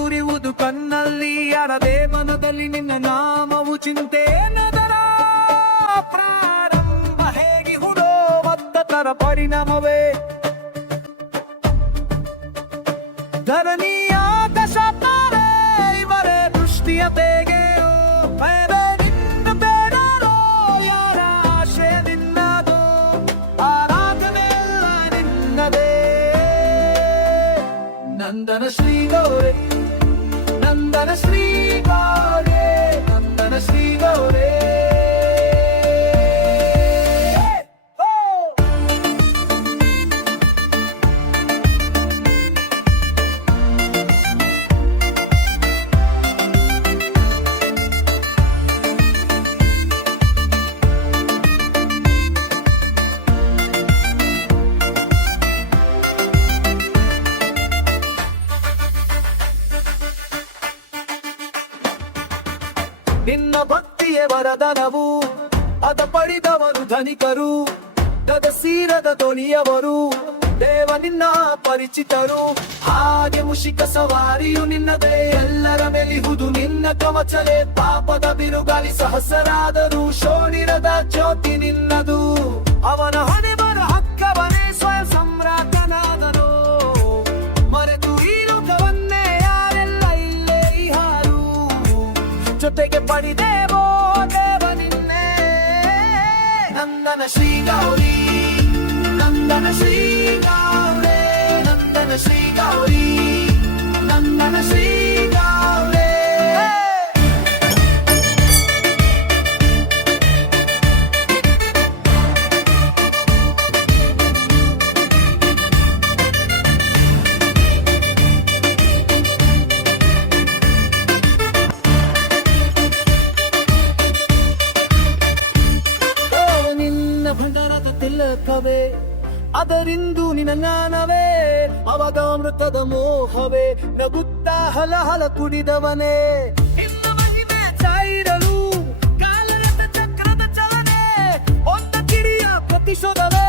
ಉರಿಯುವುದು ಕಣ್ಣಲ್ಲಿ ಅರದೇ ಮನದಲ್ಲಿ ನಿನ್ನ ನಾಮವು ಚಿಂತೆ ನದರ ಪ್ರಾರಂಭ ಹೇಗಿಹುದೋ ಮತ್ತತರ ಪರಿಣಾಮವೇ ಧರಣಿಯ ಕಶತಾರೆ ಇವರೇ ದೃಷ್ಟಿಯ ತೆಗೆಯೋ ಬೇರೆ ನಿನ್ನ ಬೇಡರೋ ಯಾರ ಆಶಯ ನಿನ್ನದು ಆರಾಧನೆಲ್ಲ ನಿನ್ನದೇ ನಂದನ ಶ್ರೀ ಗೌರೇ ನಂದನ ಶ್ರೀ ಗೌರೇ ನಂದನ ಶ್ರೀ ಗೌರೇ ನಿನ್ನ ಭಕ್ತಿಯೇ ವರದನವು ಅದ ಪಡೆದವರು ಧನಿಕರು ಗದಸೀರದ ತೊಲಿಯವರು ದೇವ ನಿನ್ನ ಪರಿಚಿತರು ಹಾಗೆ ಮುಷಿಕ ಸವಾರಿಯು ನಿನ್ನದೇ ಎಲ್ಲರ ಮೇಲಿಹುದು ನಿನ್ನ ಕವಚಲೇ ಪಾಪದ ಬಿರುಗಾಳಿ ಸಹಸ್ರಾದರೂ ಶೋಣಿರದ ಜ್ಯೋತಿ ನಿನ್ನದು ಅವನ ಹೊಣೆಬರ ಹಕ್ಕವನೇ ಸ್ವಯಂ ಸಮ್ರಾಟನಾದನು ಮರೆತು ಈ ಲೋಕವನ್ನೇ ಯಾರೆಲ್ಲ ಇಲ್ಲೇ ಇಹಾರು ಜೊತೆಗೆ ಪಡಿದೇವೋ ದೇವ ನಿನ್ನೆ ನಂದನ ಶ್ರೀ ಗೌರಿ ನಂದನ ಶ್ರೀ ಗೌರೇ ನಂದನ ಶ್ರೀ ಗೌರಿ ನಂದನ ಶ್ರೀ ಗೌರೇ ಭಂಡಾರದ ತಿಲಕವೇ ಅದರಿಂದು ನಿನ್ನ ಜ್ಞಾನವೇ ಅವಾಗ ಅಮೃತದ ಮೋಹವೇ ನಗುತ್ತಾ ಹಲ ಕುಡಿದವನೇ ನಿನ್ನ ಮಹಿಮೆ ಚಾಯಿರಲು ಕಾಲರದ ಚಕ್ರದ ಚಲನೆ ಒಂದ ಕಿಡಿಯ ಪ್ರತಿಶೋಧವೇ